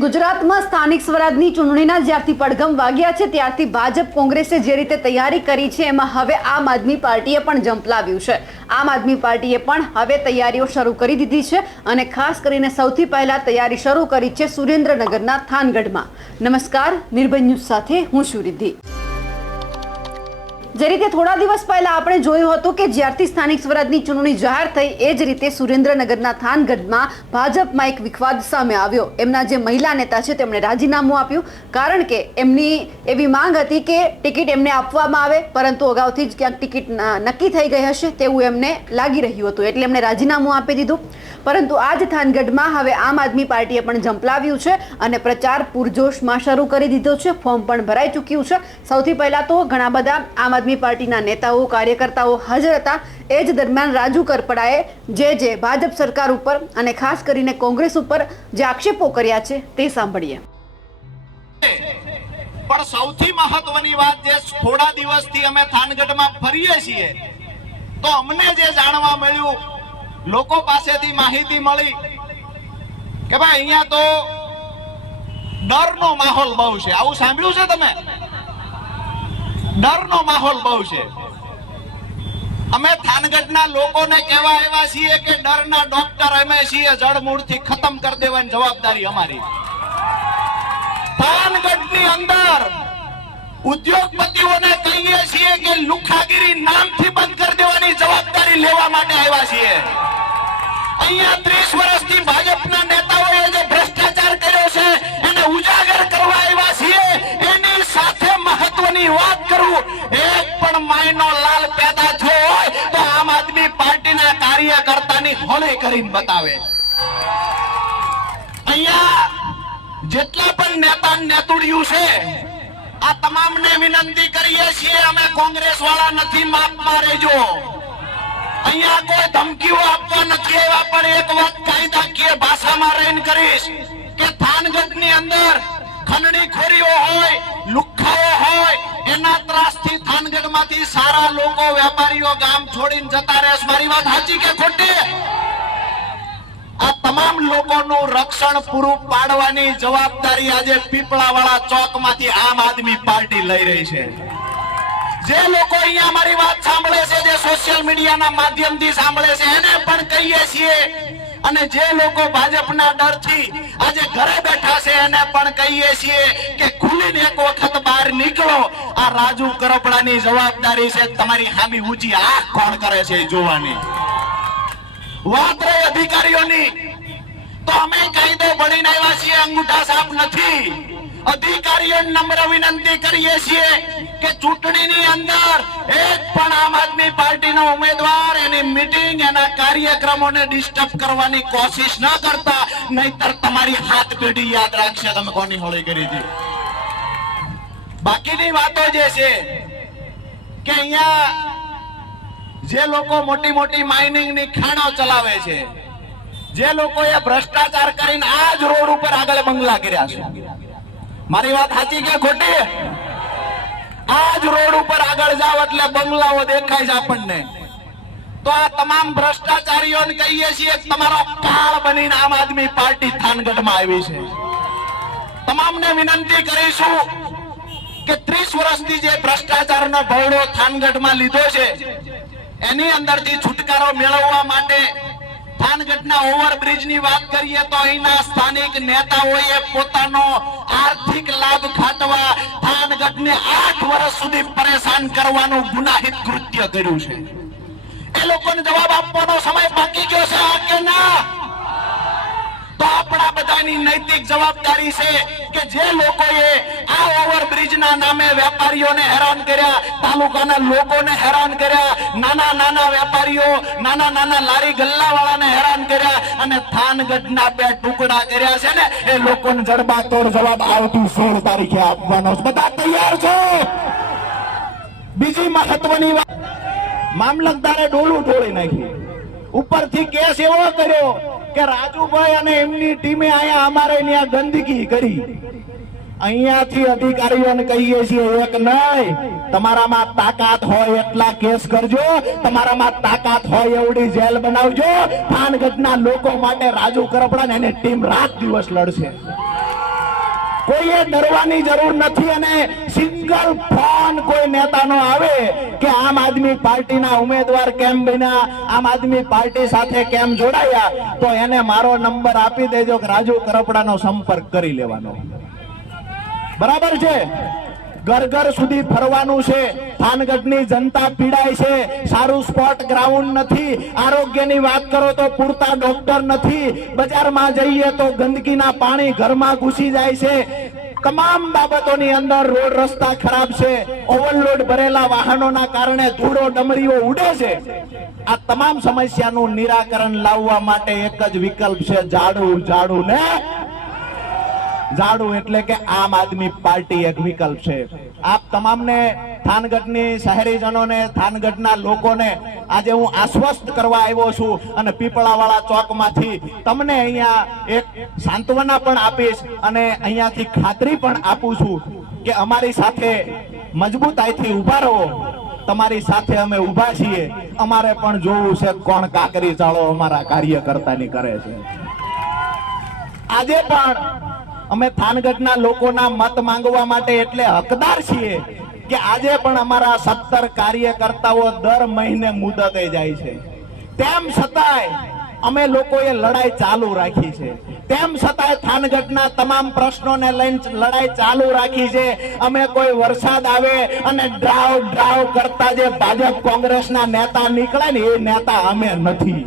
ગુજરાતમાં સ્થાનિક સ્વરાજની ચૂંટણીના જ્યારથી પડઘમ વાગ્યા છે, ત્યારથી ભાજપ કોંગ્રેસે જે રીતે તૈયારી કરી છે, એમાં હવે આમ આદમી પાર્ટીએ પણ જંપલાવ્યું છે. આમ આદમી પાર્ટીએ પણ હવે તૈયારીઓ શરૂ કરી દીધી છે અને ખાસ કરીને સૌથી પહેલા તૈયારી શરૂ કરી છે સુરેન્દ્રનગરના થાનગઢમાં. નમસ્કાર, નિર્ભય ન્યૂઝ સાથે હું છું રિદ્ધિ. જે રીતે થોડા દિવસ પહેલા આપણે જોયું હતું કે જ્યારથી સ્થાનિક સ્વરાજની ચૂંટણી જાહેર થઈ, એ જ રીતે સુરેન્દ્રનગરના થાનગઢમાં ભાજપમાં એક વિખવાદ સામે આવ્યો. એમના જે મહિલા નેતા છે, તેમણે રાજીનામું આપ્યું. કારણ કે એમની એવી માંગ હતી કે ટિકિટ એમને આપવામાં આવે, પરંતુ અગાઉથી જ ક્યાંક ટિકિટ નક્કી થઈ ગઈ હશે તેવું એમને લાગી રહ્યું હતું, એટલે એમણે રાજીનામું આપી દીધું. પરંતુ આજ થાનગઢમાં હવે આમ આદમી પાર્ટીએ પણ ઝંપલાવ્યું છે અને પ્રચાર પૂરજોશમાં શરૂ કરી દીધો છે. ફોર્મ પણ ભરાઈ ચૂક્યું છે. સૌથી પહેલાં તો ઘણા બધા આમ આદમી પાર્ટીના નેતાઓ, કાર્યકર્તાઓ હાજર હતા. એ જ દરમિયાન રાજુ કરપડાએ જે જે ભાજપ સરકાર ઉપર અને ખાસ કરીને કોંગ્રેસ ઉપર જે આક્ષેપો કર્યા છે તે સાંભળીએ. પણ સૌથી મહત્વની વાત જે થોડા દિવસથી અમે થાનગઢમાં ફરીએ છીએ, તો અમને જે જાણવા મળ્યું, લોકો પાસેથી માહિતી મળી કે ભાઈ, અહીંયા તો ડરનો માહોલ બહુ છે. આવું સાંભળ્યું છે તમે? ડરનો માહોલ બહુ છે. અમે થાનગઢના લોકોને કહેવા એવા છીએ કે ડરના ડોક્ટર અમે છીએ, જડમૂળથી ખતમ કરી દેવાની જવાબદારી અમારી. થાનગઢની અંદર ઉદ્યોગપતિઓને કહીએ છીએ કે લુખાગીરી નામથી બંધ કરી દેવાની જવાબદારી લેવા માટે આવ્યા છીએ. અહીંયા ત્રીસ વર્ષથી ભાજપના પાર્ટીના કાર્યકર્તાની હોળી કરીને બતાવે. અહીંયા જેટલા પણ નેતા નેતુડિયું છે, આ તમામને વિનંતી કરીએ છીએ, અમે કોંગ્રેસ વાળા નથી માફ મારેજો અહીંયા કોઈ ધમકીઓ આપવા નથી એવા પણ એક વાત કાયદાકીય ભાષામાં રહીને કરીશ કે થાનગઢની અંદર ખંડણી ખોરીઓ હોય, લુખ્ખાઓ હોય, એના ત્રાસથી થાનગઢમાંથી સારા લોકો, વેપારીઓ ગામ છોડીને જતા રહે મારી વાત સાચી કે ખોટી? આ તમામ લોકોનું રક્ષણ પૂરું પાડવાની જવાબદારી આજે પીપળાવાળા ચોકમાંથી આમ આદમી પાર્ટી લઈ રહી છે. જે લોકો અહીંયા અમારી વાત સાંભળે છે, જે સોશિયલ મીડિયાના માધ્યમથી સાંભળે છે, એને પણ કહીએ છીએ અને જે લોકો ભાજપના ડરથી આજે ઘરે બેઠા છે એને પણ કહીએ છીએ કે ખુલીને એક વખત બહાર નીકળો. આ રાજુ કરપડાની જવાબદારી છે. તમારી હામી ઊંચી આંખ કોણ કરે છે જોવાની. વાત રહી અધિકારીઓની. તો અમે કાયદો ભણીને આવ્યા છીએ, અંગૂઠા સાફ નથી. અધિકારીઓને નમ્ર વિનંતી કરીએ છીએ કે ચૂંટણીની અંદર એક પણ આમ આદમી પાર્ટીનો ઉમેદવાર એની મીટિંગ, એના કાર્યક્રમોને ડિસ્ટર્બ કરવાની કોશિશ ન કરતા, નહીતર તમારી હાથ પેઢી યાદ રાખશે તમે કોની હોળી કરી હતી. બાકીની વાતો જે છે કે અહીંયા જે લોકો મોટી મોટી માઇનિંગની ખાણો ચલાવે છે, જે લોકોએ ભ્રષ્ટાચાર કરીને આ જ રોડ ઉપર આગળ બંગલા કર્યા છે. મારી વાત સાચી કે ખોટી? આ જ રોડ ઉપર આગળ જાવ એટલે બંગલાઓ દેખાય છે આપણને. તો આ તમામ ભ્રષ્ટાચારીઓને કહીએ છીએ તમારો કાળ બનીને આમ આદમી પાર્ટી થાનગઢમાં આવી છે. તમામને વિનંતી કરીશું કે ત્રીસ વર્ષથી જે ભ્રષ્ટાચારનો ભવડો થાનગઢમાં લીધો છે, એની અંદરથી છુટકારો મેળવવા માટે થાનગઢના ઓવરબ્રિજની વાત કરીએ તો અહીંના સ્થાનિક નેતાઓએ પોતાનો આર્થિક લાભ ખાટવા થાનગઢને આઠ વર્ષ સુધી પરેશાન કરવાનું ગુનાહિત કૃત્ય કર્યું છે. એ લોકોને જવાબ આપવાનો સમય બાકી ગયો છે કે ના? તો આપણા બધાની નૈતિક જવાબદારી છે કે જે લોકોએ આ ઓવરબ્રિજના નામે વેપારીઓને હેરાન કર્યા, તાલુકાના લોકોને હેરાન કર્યા, નાના નાના વેપારીઓ, નાના નાના લારી ગલ્લાવાળાને હેરાન કર્યા અને થાનગઢના બે ટુકડા કર્યા છે ને, એ લોકોને જડબાતોડ જવાબ આવતી સોળ તારીખે આપવાનો બધા તૈયાર છો? બીજી મહત્વની વાત મામલતદારે ડોલું ઢોળી નાખ્યું. ઉપરથી કેસ એવો કર્યો કે રાજુભાઈ અને એમની ટીમે અહીંયા અમારે ત્યાં ગંદકી કરી. અહીંયાથી અધિકારીઓને કહીએ છીએ, એક નહીં, તમારામાં તાકાત હોય એટલા કેસ કરજો, તમારામાં તાકાત હોય એવડી જેલ બનાવજો. થાનગઢના લોકો માટે રાજુ કરપડા ને એની ટીમ રાત દિવસ લડશે. કોઈએ ડરવાની જરૂર નથી અને સિંગલ ફોન કોઈ નેતાનો આવે કે આમ આદમી પાર્ટીના ઉમેદવાર કેમ બન્યા, આમ આદમી પાર્ટી સાથે કેમ જોડાયા, તો એને મારો નંબર આપી દેજો કે રાજુ કરપડાનો સંપર્ક કરી લેવાનો. બરાબર છે? ઘર ઘર સુધી ફરવાનું છે. થાનગઢની જનતા પીડાય છે. સારું સ્પોટ ગ્રાઉન્ડ નથી. આરોગ્યની વાત કરો તો પૂરતા ડોક્ટર નથી. બજારમાં જઈએ તો ગંદકીના પાણી ઘરમાં ઘૂસી જાય છે. તમામ બાબતોની અંદર રોડ રસ્તા ખરાબ છે. ઓવરલોડ ભરેલા વાહનોના કારણે ધૂળો, ડમરીઓ ઉડે છે. આ તમામ સમસ્યાનું નિરાકરણ લાવવા માટે એક જ વિકલ્પ છે. ઝાડુ ઝાડુ ને ઝાડુ એટલે કે આમ આદમી પાર્ટી એક વિકલ્પ છે. આપ તમામને થાનગઢની શહેરીજનોને, થાનગઢના લોકોને આજે હું આશ્વસ્ત કરવા આવ્યો છું અને પીપળાવાળા ચોકમાંથી તમને અહીંયા એક સાંત્વના પણ આપીશ અને અહીંયાથી ખાતરી પણ આપું છું કે અમારી સાથે મજબૂતાઈથી ઊભા રહો. તમારી સાથે અમે ઊભા છીએ. અમારે પણ જોવું છે કોણ કાકરી ચાળો અમારા કાર્યકર્તાની કરે છે. આજે પણ અમે થાનગઢના લોકોના મત માંગવા માટે એટલે હકદાર છીએ કે આજે પણ અમારા સત્તર કાર્યકર્તાઓ દર મહિને મુદતે જાય છે. તેમ છતાંય અમે લોકોએ લડાઈ ચાલુ રાખી છે. તેમ છતાંય થાનગઢના તમામ પ્રશ્નોને લઈને લડાઈ ચાલુ રાખી છે. અમે કોઈ વરસાદ આવે અને ડ્રાવ ડ્રાવ કરતા જે ભાજપ કોંગ્રેસના નેતા નીકળે ને એ નેતા અમે નથી.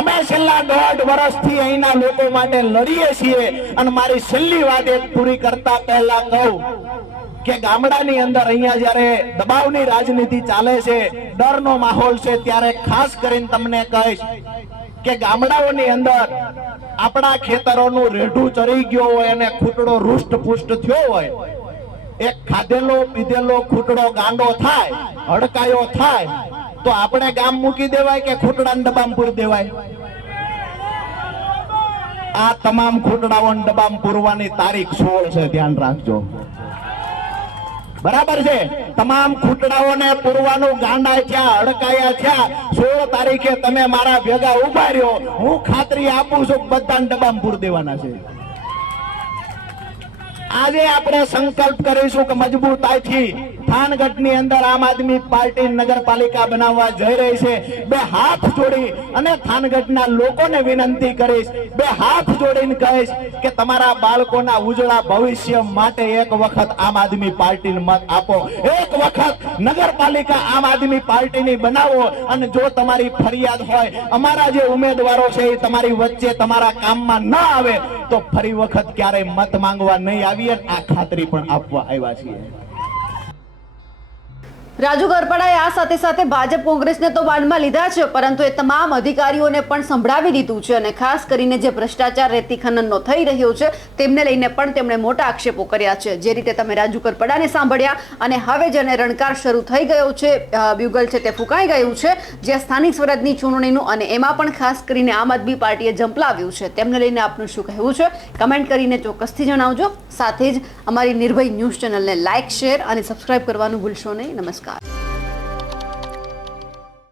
અમે છેલ્લા દોઢ વર્ષથી અહીંના લોકો માટે લડીએ છીએ અને મારી છેલ્લી વાત એક પૂરી કરતા પહેલા કહું કે ગામડાની અંદર અહીંયા જ્યારે દબાવની રાજનીતિ ચાલે છે, ડરનો માહોલ છે, ત્યારે ખાસ કરીને તમને કહીશ કે ગામડાઓની અંદર આપણા ખેતરોનું રેઢું ચરી ગયો હોય અને ખૂટડો રૂષ્ટ પુષ્ટ થયો હોય, એક ખાધેલો પીધેલો ખૂટડો ગાંડો થાય, હડકાયો થાય તો આપણે ગામ મૂકી દેવાય કે ખોટડા પૂરી દેવાય? આ તમામ ખોટડાઓ દબામ પૂરવાની તારીખ સોળ છે, ધ્યાન રાખજો. બરાબર છે? તમામ ખૂટડાઓને પૂરવાનું ગાંડા થયા અડકાયા થયા. સોળ તારીખે તમે મારા ભેગા ઊભા રહ્યો. હું ખાતરી આપું છું બધા દબામ પૂર દેવાના છે. આજે આપણે સંકલ્પ કરીશું કે મજબૂતાઈથી તમારા બાળકોના ઉજળા ભવિષ્ય માટે એક વખત આમ આદમી પાર્ટીને મત આપો. એક વખત નગરપાલિકા આમ આદમી પાર્ટીની બનાવો અને જો તમારી ફરિયાદ હોય, અમારા જે ઉમેદવારો છે એ તમારી વચ્ચે તમારા કામમાં ન આવે, તો ફરી વખત ક્યારેય મત માંગવા નહીં આવીએ આ ખાતરી પણ આપવા આવ્યા છીએ. રાજુ ગરપડાએ આ સાથે સાથે ભાજપ કોંગ્રેસને તો બાનમાં લીધા છે, પરંતુ એ તમામ અધિકારીઓને પણ સંભળાવી દીધું છે અને ખાસ કરીને જે ભ્રષ્ટાચાર રેતી ખનનનો થઈ રહ્યો છે, તેમને લઈને પણ તેમણે મોટા આક્ષેપો કર્યા છે. જે રીતે તમે રાજુ ગરપડાને સાંભળ્યા અને હવે જેને રણકાર શરૂ થઈ ગયો છે બ્યુગલ છે તે ફૂંકાઈ ગયું છે, જે સ્થાનિક સ્વરાજની ચૂંટણીનું અને એમાં પણ ખાસ કરીને આમ આદમી પાર્ટીએ ઝંપલાવ્યું છે. તેમને લઈને આપનું શું કહેવું છે? કમેન્ટ કરીને ચોક્કસથી જણાવજો. સાથે જ અમારી નિર્ભય ન્યૂઝ ચેનલને લાઇક શેર અને સબસ્ક્રાઇબ કરવાનું ભૂલશો નહીં. નમસ્કાર. Scott.